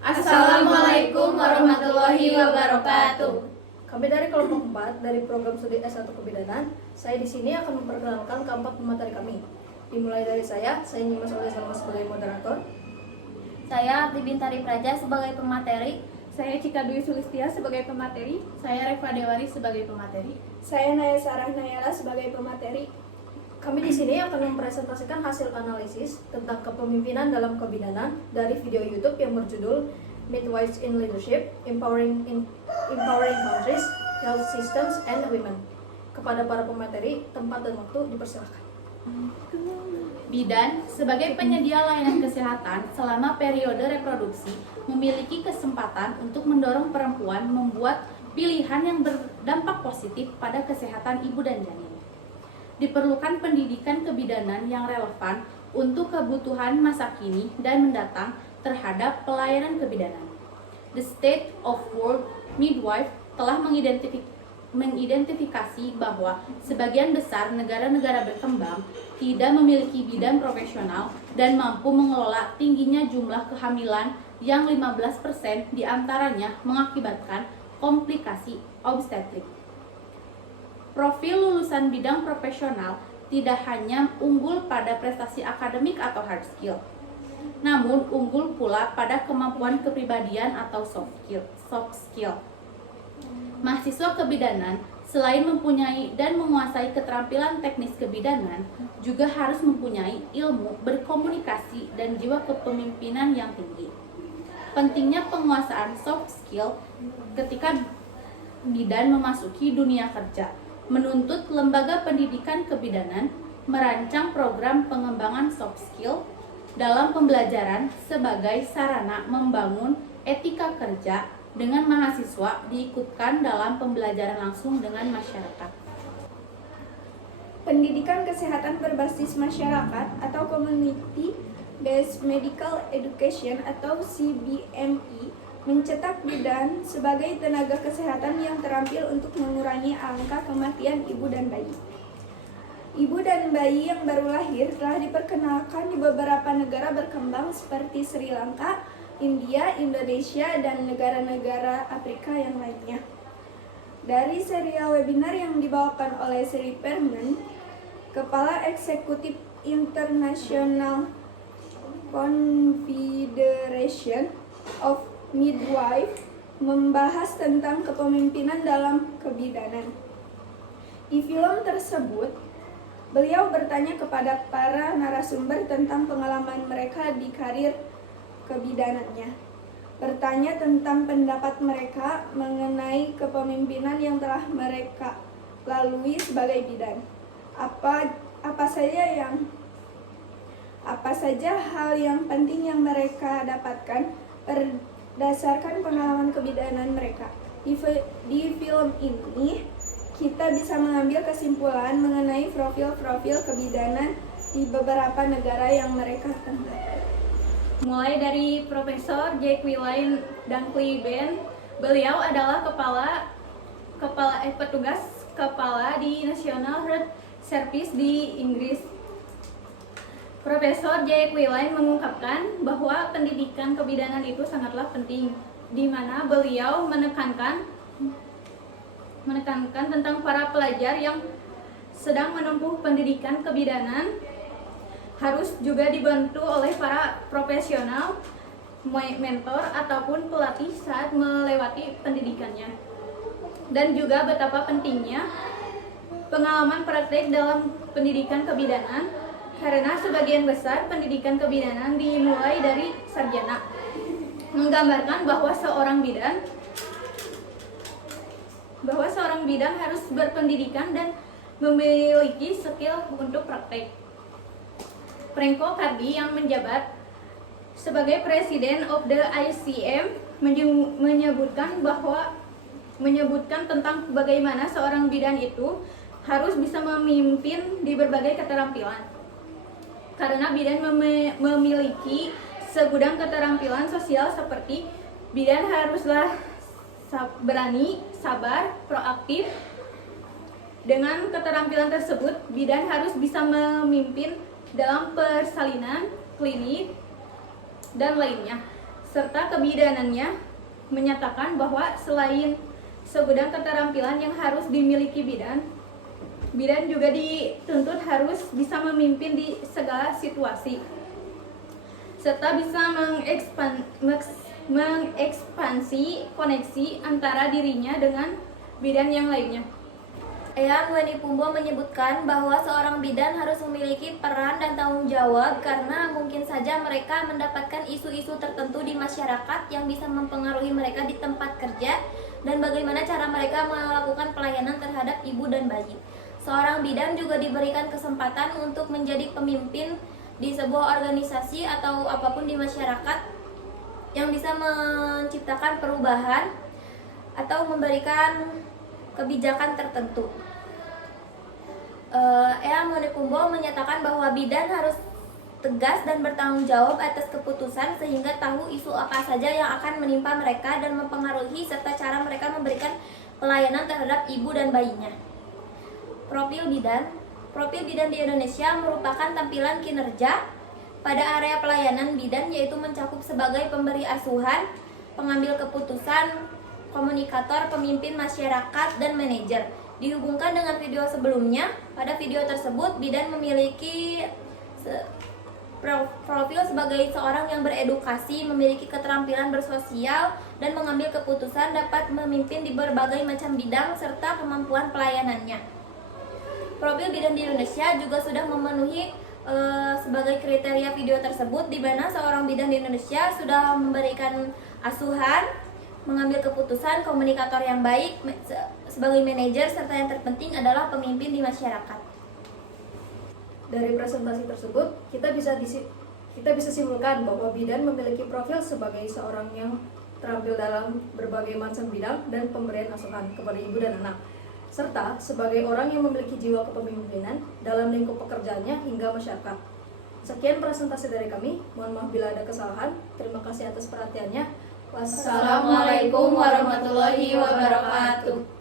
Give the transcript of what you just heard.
Assalamualaikum warahmatullahi wabarakatuh. Kami dari kelompok 4 dari program studi S1 Kebidanan. Saya di sini akan memperkenalkan keempat pemateri kami. Dimulai dari saya Nyimas Oleh Salma sebagai moderator. Saya Arti Bintari Praja sebagai pemateri. Saya Cika Dwi Sulistia sebagai pemateri. Saya Reva Dewari sebagai pemateri. Saya Naya Sarah Nayala sebagai pemateri. Kami di sini akan mempresentasikan hasil analisis tentang kepemimpinan dalam kebidanan dari video YouTube yang berjudul Midwives in Leadership, Empowering Countries, Health Systems, and Women. Kepada para pemateri, tempat dan waktu dipersilakan. Bidan sebagai penyedia layanan kesehatan selama periode reproduksi memiliki kesempatan untuk mendorong perempuan membuat pilihan yang berdampak positif pada kesehatan ibu dan janin. Diperlukan pendidikan kebidanan yang relevan untuk kebutuhan masa kini dan mendatang terhadap pelayanan kebidanan. The State of World Midwife telah mengidentifikasi bahwa sebagian besar negara-negara berkembang tidak memiliki bidan profesional dan mampu mengelola tingginya jumlah kehamilan yang 15% diantaranya mengakibatkan komplikasi obstetrik. Profil lulusan bidang profesional tidak hanya unggul pada prestasi akademik atau hard skill, namun unggul pula pada kemampuan kepribadian atau soft skill. Mahasiswa kebidanan selain mempunyai dan menguasai keterampilan teknis kebidanan, juga harus mempunyai ilmu berkomunikasi dan jiwa kepemimpinan yang tinggi. Pentingnya penguasaan soft skill ketika bidan memasuki dunia kerja menuntut lembaga pendidikan kebidanan merancang program pengembangan soft skill dalam pembelajaran sebagai sarana membangun etika kerja dengan mahasiswa diikutkan dalam pembelajaran langsung dengan masyarakat. Pendidikan kesehatan berbasis masyarakat atau Community Based Medical Education atau CBME mencetak bidan sebagai tenaga kesehatan yang terampil untuk mengurangi angka kematian ibu dan bayi. Ibu dan bayi yang baru lahir telah diperkenalkan di beberapa negara berkembang seperti Sri Lanka, India, Indonesia, dan negara-negara Afrika yang lainnya. Dari serial webinar yang dibawakan oleh Sri Perman, Kepala Eksekutif International Confederation of Midwife, membahas tentang kepemimpinan dalam kebidanan. Di film tersebut, beliau bertanya kepada para narasumber tentang pengalaman mereka di karir kebidanannya. Bertanya tentang pendapat mereka mengenai kepemimpinan yang telah mereka lalui sebagai bidan. Apa saja hal yang penting yang mereka dapatkan berdasarkan pengalaman kebidanan mereka. Di film ini, kita bisa mengambil kesimpulan mengenai profil-profil kebidanan di beberapa negara yang mereka temui. Mulai dari Profesor Jacqueline Dunkley Ben, beliau adalah petugas kepala di National Health Service di Inggris. Profesor Jacqueline mengungkapkan bahwa pendidikan kebidanan itu sangatlah penting, di mana beliau menekankan tentang para pelajar yang sedang menempuh pendidikan kebidanan harus juga dibantu oleh para profesional, mentor ataupun pelatih saat melewati pendidikannya. Dan juga betapa pentingnya pengalaman praktek dalam pendidikan kebidanan, karena sebagian besar pendidikan kebidanan dimulai dari sarjana, menggambarkan bahwa seorang bidan harus berpendidikan dan memiliki skill untuk praktek. Franco Cardi yang menjabat sebagai Presiden of the ICM menyebutkan tentang bagaimana seorang bidan itu harus bisa memimpin di berbagai keterampilan. Karena bidan memiliki segudang keterampilan sosial seperti bidan haruslah berani, sabar, proaktif. Dengan keterampilan tersebut, bidan harus bisa memimpin dalam persalinan, klinik, dan lainnya. serta kebidanannya menyatakan bahwa selain segudang keterampilan yang harus dimiliki bidan juga dituntut harus bisa memimpin di segala situasi serta bisa mengekspansi koneksi antara dirinya dengan bidan yang lainnya. Eyang Weni Pumbo menyebutkan bahwa seorang bidan harus memiliki peran dan tanggung jawab karena mungkin saja mereka mendapatkan isu-isu tertentu di masyarakat yang bisa mempengaruhi mereka di tempat kerja dan bagaimana cara mereka melakukan pelayanan terhadap ibu dan bayi. Seorang bidan juga diberikan kesempatan untuk menjadi pemimpin di sebuah organisasi atau apapun di masyarakat yang bisa menciptakan perubahan atau memberikan kebijakan tertentu. Eyang Weni Pumbo menyatakan bahwa bidan harus tegas dan bertanggung jawab atas keputusan sehingga tahu isu apa saja yang akan menimpa mereka dan mempengaruhi serta cara mereka memberikan pelayanan terhadap ibu dan bayinya. Profil bidan di Indonesia merupakan tampilan kinerja pada area pelayanan bidan, yaitu mencakup sebagai pemberi asuhan, pengambil keputusan, komunikator, pemimpin masyarakat, dan manajer. Dihubungkan dengan video sebelumnya, pada video tersebut bidan memiliki profil sebagai seorang yang beredukasi, memiliki keterampilan bersosial, dan mengambil keputusan, dapat memimpin di berbagai macam bidang, serta kemampuan pelayanannya. Profil bidan di Indonesia juga sudah memenuhi sebagai kriteria video tersebut, di mana seorang bidan di Indonesia sudah memberikan asuhan, mengambil keputusan, komunikator yang baik, sebagai manajer, serta yang terpenting adalah pemimpin di masyarakat. Dari presentasi tersebut, kita bisa simpulkan bahwa bidan memiliki profil sebagai seorang yang terampil dalam berbagai macam bidang dan pemberian asuhan kepada ibu dan anak, serta sebagai orang yang memiliki jiwa kepemimpinan dalam lingkup pekerjaannya hingga masyarakat. Sekian presentasi dari kami, mohon maaf bila ada kesalahan. Terima kasih atas perhatiannya. Wassalamualaikum warahmatullahi wabarakatuh.